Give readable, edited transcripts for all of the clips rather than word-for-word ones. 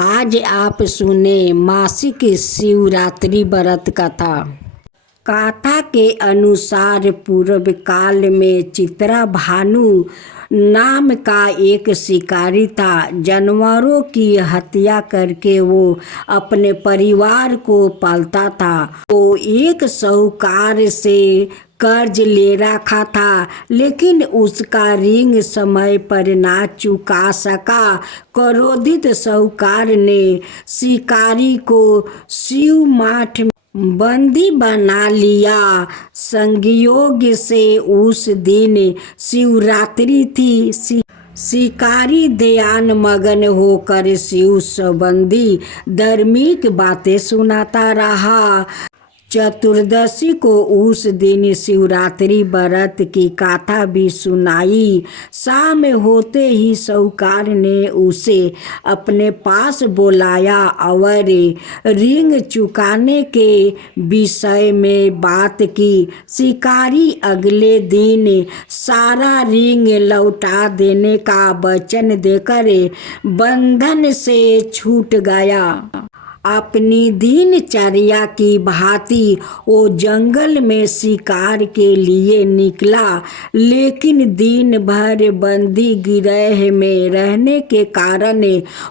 आज आप सुने मासिक शिवरात्रि व्रत कथा। कथा के अनुसार पूर्व काल में चित्रा भानु नाम का एक शिकारी था। जानवरों की हत्या करके वो अपने परिवार को पालता था। वो एक साहूकार से कर्ज ले रखा था, लेकिन उसका ऋण समय पर ना चुका सका। क्रोधित साहूकार ने शिकारी को शिव मठ बंदी बना लिया। संयोग से उस दिन शिवरात्रि थी। शिकारी ध्यान मगन होकर शिव संबंधी धार्मिक बातें सुनाता रहा। चतुर्दशी को उस दिन शिवरात्रि व्रत की कथा भी सुनाई। शाम होते ही साहूकार ने उसे अपने पास बुलाया और ऋण चुकाने के विषय में बात की। शिकारी अगले दिन सारा ऋण लौटा देने का वचन देकर बंधन से छूट गया। अपनी दिनचर्या की भांति वो जंगल में शिकार के लिए निकला, लेकिन दिन भर बंदी गिरह में रहने के कारण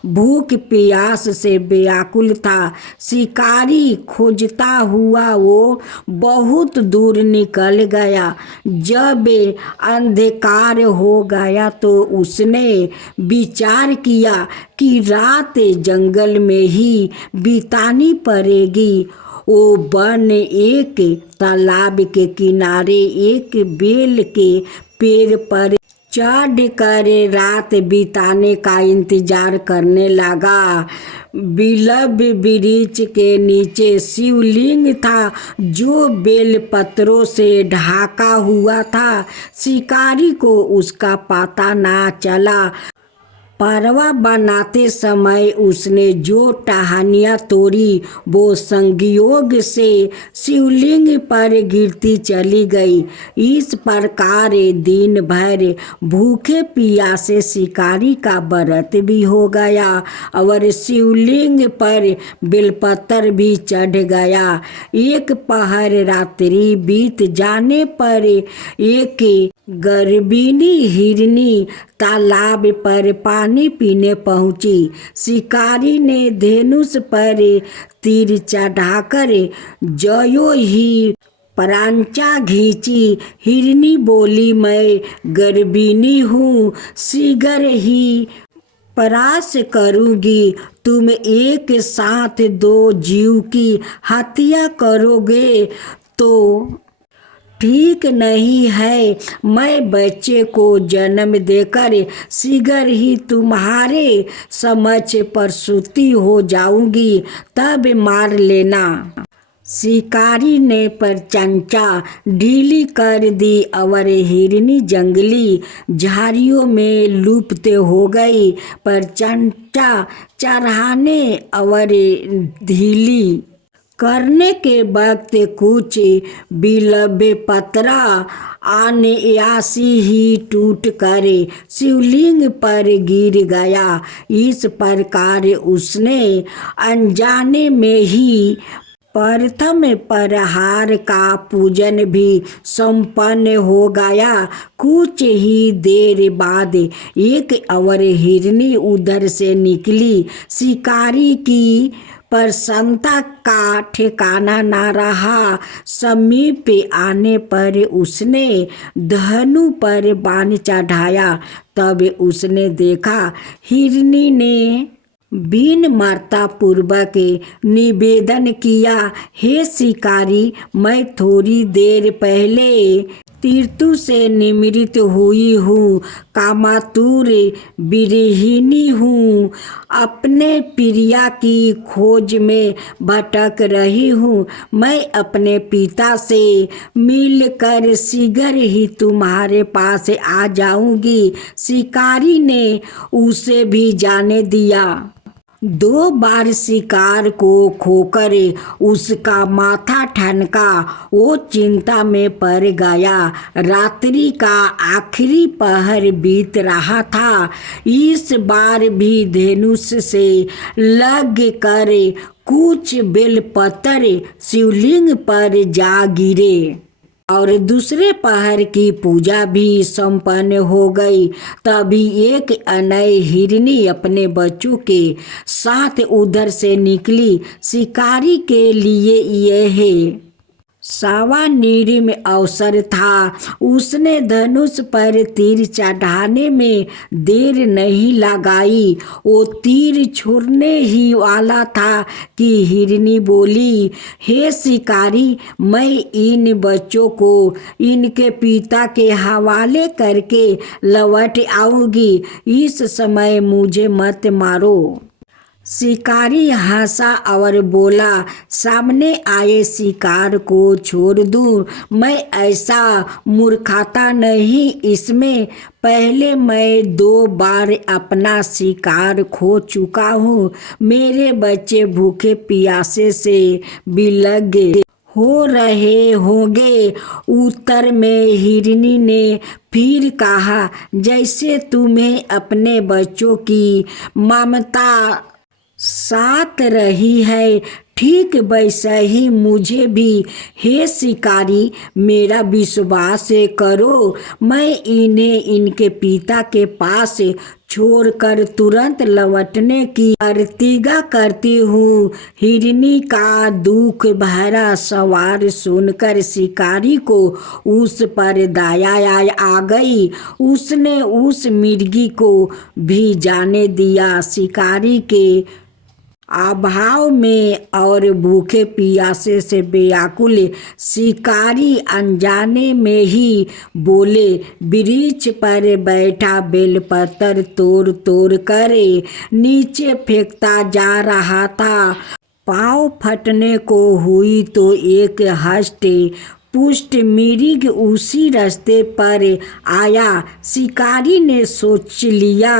भूख प्यास से व्याकुल था। शिकारी खोजता हुआ वो बहुत दूर निकल गया। जब अंधकार हो गया तो उसने विचार किया कि रात जंगल में ही बितानी पड़ेगी। वो वन एक तालाब के किनारे एक बेल के पेड़ पर चढ़ कर रात बिताने का इंतजार करने लगा। बिल्व वृक्ष के नीचे शिवलिंग था, जो बेल पत्रों से ढका हुआ था। शिकारी को उसका पता ना चला। परवा बनाते समय उसने जो टहनियाँ तोड़ी वो संयोग से शिवलिंग पर गिरती चली गई। इस प्रकार दिन भर भूखे प्यासे शिकारी का व्रत भी हो गया और शिवलिंग पर बेलपत्र भी चढ़ गया। एक पहर रात्रि बीत जाने पर एक गर्भिणी हिरनी तालाब पर पानी पीने पहुंची। शिकारी ने धनुष पर तीर चढ़ाकर ज्यों ही प्रांचा खींची। हिरनी बोली, मैं गर्भिणी हूँ, शीघ्र ही प्रयास करूँगी। तुम एक साथ दो जीव की हत्या करोगे तो ठीक नहीं है। मैं बच्चे को जन्म देकर शीघ्र ही तुम्हारे समक्ष प्रसूति हो जाऊंगी, तब मार लेना। शिकारी ने प्रचंचा ढीली कर दी और हिरनी जंगली झाड़ियों में लुप्त हो गई। प्रचंचा चढ़ाने और ढीली करने के वक्त कुछ बिल्व पत्रा अनायासी ही टूट कर शिवलिंग पर गिर गया। इस प्रकार उसने अनजाने में ही प्रथम प्रहार का पूजन भी संपन्न हो गया। कुछ ही देर बाद एक और हिरनी उधर से निकली। शिकारी की प्रसन्नता का ठिकाना ना रहा। समीप आने पर उसने धनु पर बाण चढ़ाया। तब उसने देखा हिरनी ने बिन मार्ता पूर्वक निवेदन किया, हे शिकारी, मैं थोड़ी देर पहले तीर्थु से निमृत हुई हूँ, कामातुर विरहिणी हूँ, अपने प्रिया की खोज में भटक रही हूँ। मैं अपने पिता से मिलकर शीघ्र ही तुम्हारे पास आ जाऊंगी। शिकारी ने उसे भी जाने दिया। 2 बार शिकार को खोकर उसका माथा ठनका। वो चिंता में पड़ गया। रात्रि का आखिरी पहर बीत रहा था। इस बार भी धनुष से लग कर कुछ बेलपत्र शिवलिंग पर जा गिरे और दूसरे पहर की पूजा भी संपन्न हो गई। तभी एक अनय हिरनी अपने बच्चों के साथ उधर से निकली। शिकारी के लिए यह सावानिरी में अवसर था। उसने धनुष पर तीर चढ़ाने में देर नहीं लगाई। वो तीर छोड़ने ही वाला था कि हिरनी बोली, हे शिकारी, मैं इन बच्चों को इनके पिता के हवाले करके लौट आऊंगी। इस समय मुझे मत मारो। शिकारी हंसा और बोला, सामने आए शिकार को छोड़ दूं? मैं ऐसा मूर्खता नहीं। इसमें पहले मैं 2 बार अपना शिकार खो चुका हूँ। मेरे बच्चे भूखे प्यासे से बिलग हो रहे होंगे। उत्तर में हिरनी ने फिर कहा, जैसे तुम्हें अपने बच्चों की ममता साथ रही है, ठीक वैसा ही मुझे भी। हे शिकारी, मेरा विश्वास करो। मैं इन्हें इनके पिता के पास छोड़कर तुरंत लौटने की प्रतिज्ञा करती हूँ। हिरनी का दुख भरा सवाल सुनकर शिकारी को उस पर दया आ गई। उसने उस मिर्गी को भी जाने दिया। शिकारी के अभाव में और भूखे प्यासे से व्याकुल शिकारी अनजाने में ही बोले, वृक्ष पर बैठा बेलपत्र तोड़ तोड़ कर नीचे फेंकता जा रहा था। पाँव फटने को हुई तो एक हष्ट पुष्ट मिर्ग उसी रास्ते पर आया। शिकारी ने सोच लिया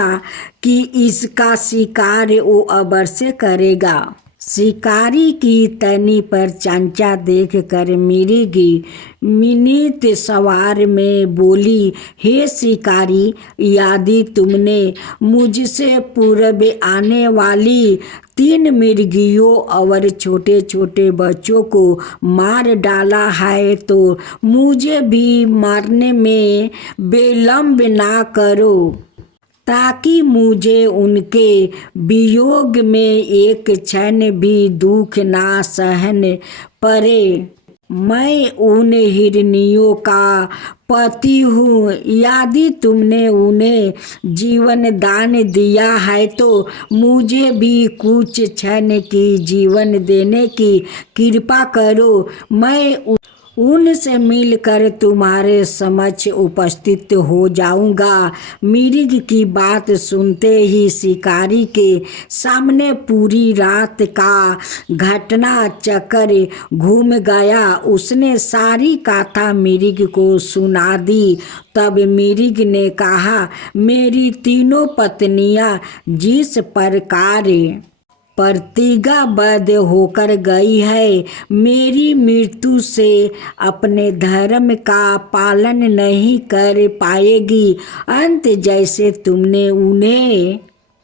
कि इसका शिकार वो अवश्य करेगा। शिकारी की तनी पर चंचा देख कर मिर्गी मिनित सवार में बोली, हे शिकारी, यदि तुमने मुझसे पूर्व आने वाली 3 मिर्गियों और छोटे छोटे बच्चों को मार डाला है तो मुझे भी मारने में विलंब ना करो, ताकि मुझे उनके वियोग में एक क्षण भी दुख ना सहन पड़े। मैं उन हिरनियों का पति हूँ। यदि तुमने उन्हें जीवन दान दिया है तो मुझे भी कुछ क्षण की जीवन देने की कृपा करो। मैं उनसे मिलकर तुम्हारे समक्ष उपस्थित हो जाऊंगा। मिर्ग की बात सुनते ही शिकारी के सामने पूरी रात का घटना चक्र घूम गया। उसने सारी कथा मिर्ग को सुना दी। तब मिर्ग ने कहा, मेरी 3 पत्नियां जिस प्रकार प्रतिज्ञाबद्ध होकर गई है, मेरी मृत्यु से अपने धर्म का पालन नहीं कर पाएगी। अंत जैसे तुमने उन्हें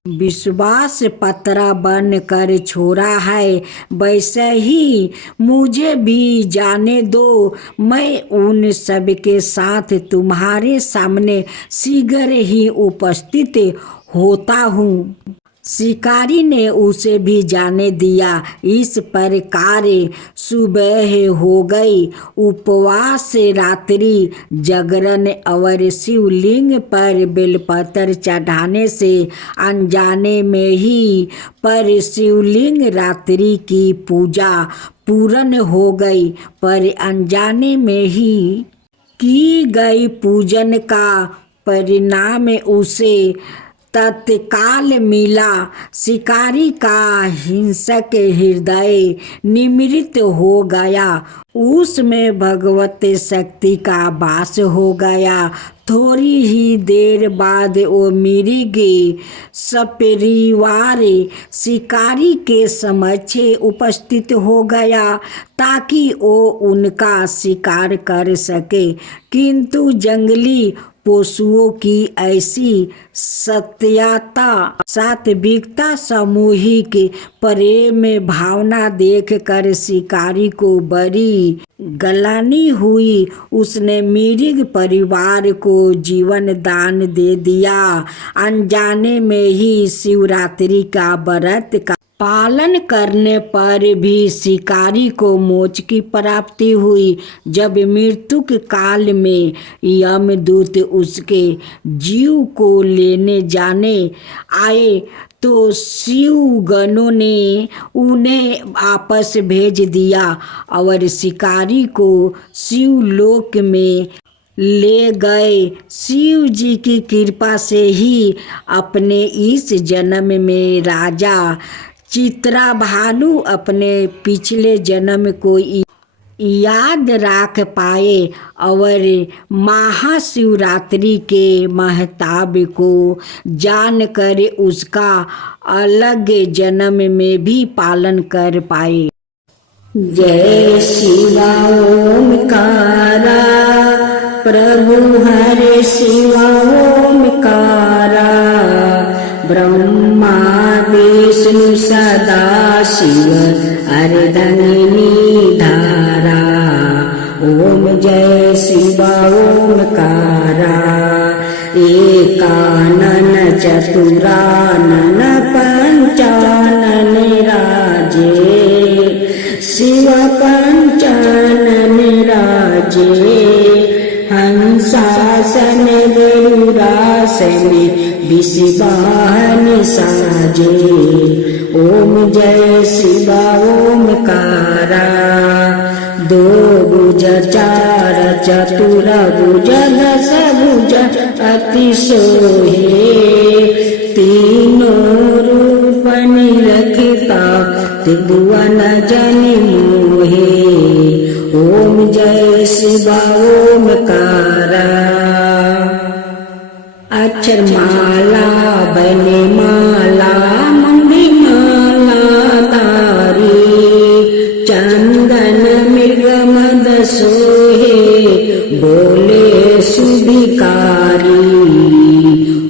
विश्वास पत्रा बन कर छोड़ा है, वैसे ही मुझे भी जाने दो। मैं उन सब के साथ तुम्हारे सामने शीघ्र ही उपस्थित होता हूँ। शिकारी ने उसे भी जाने दिया। इस प्रकार सुबह हो गई। उपवास, रात्रि जागरण और शिवलिंग पर बेलपत्र चढ़ाने से अनजाने में ही पर शिवलिंग रात्रि की पूजा पूर्ण हो गई। पर अनजाने में ही की गई पूजन का परिणाम उसे तत्काल मिला। शिकारी का हिंसक हृदय निमृत हो गया, उसमें भगवत शक्ति का वास हो गया। थोड़ी ही देर बाद वो मृग सपरिवार शिकारी के समक्ष उपस्थित हो गया ताकि वो उनका शिकार कर सके, किंतु जंगली पशुओं की ऐसी सात्विकता सामूहिक प्रेम भावना देखकर शिकारी को बड़ी ग्लानि हुई। उसने मृग परिवार को जीवन दान दे दिया। अनजाने में ही शिवरात्रि का व्रत का पालन करने पर भी शिकारी को मोक्ष की प्राप्ति हुई। जब मृत्यु के काल में यमदूत उसके जीव को लेने जाने आए तो शिवगणों ने उन्हें वापस भेज दिया और शिकारी को शिवलोक में ले गए। शिव जी की कृपा से ही अपने इस जन्म में राजा चित्राभानु अपने पिछले जन्म को याद रख पाए और महाशिवरात्रि के महताब को जानकर उसका अलग जन्म में भी पालन कर पाए। जय शिवा ओमकारा, प्रभु हरे शिवा ओमकारा, ब्रह्मा विष्णु सदा शिव अर्धंगिनी धारा। ओम जय शिवा ओमकारा, एकानन चतुरानन पंचानन राजे, शिव पंचानन राजे। हंसासन गरुड़ासन विषवाहन साजे। ओम जय शिवा ओमकारा, दो भुज चार चतुर भुज दश भुज अति सोहे, तीनों रूप निरखता त्रिभुवन जनि मोहे। ओम जय शिवा ओमकारा, अक्षर माला बने माला मंदी माला तारी, चंदन मृग मद सोहे बोले सुभिकारी।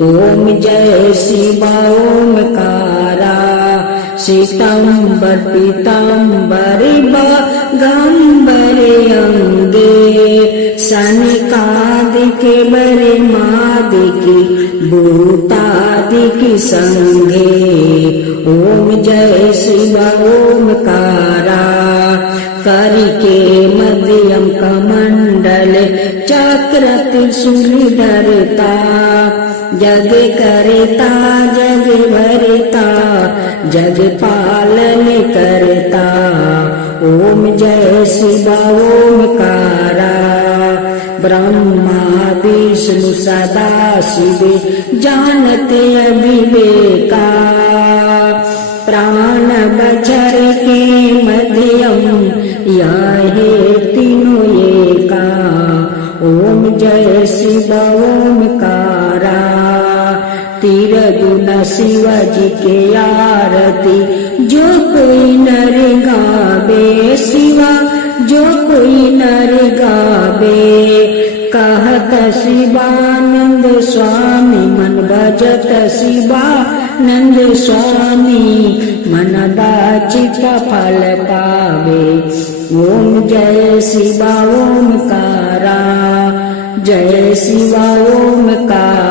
ओम जय शिवा ओमकारा, श्वेतांबर पीतांबर गंबर अंगे, सनकादिक बरे मादिकी भूतादिकी संगे। ओम जय शिवा ओमकारा, करके मध्यम कमंडल चक्र त्रिशूल धरता, जग करता जग भरता जग पालन करता। ओम जय शिवा ओमकारा, ब्रह्मा विष्णु सदा शिव जानते अविवेका, प्राण बचर के मध्यम यह तीनों एका। ओम जय शिवा ओमकारा, तिरगुण शिव जी के आरती जो कोई नर गावे, शिवा जो कोई नर गावे। कहत शिवानंद स्वामी मन भजत शिवानंद स्वामी, मन बाचित फल पावे। ओम जय शिवा ओमकारा, जय शिवा ओमकारा।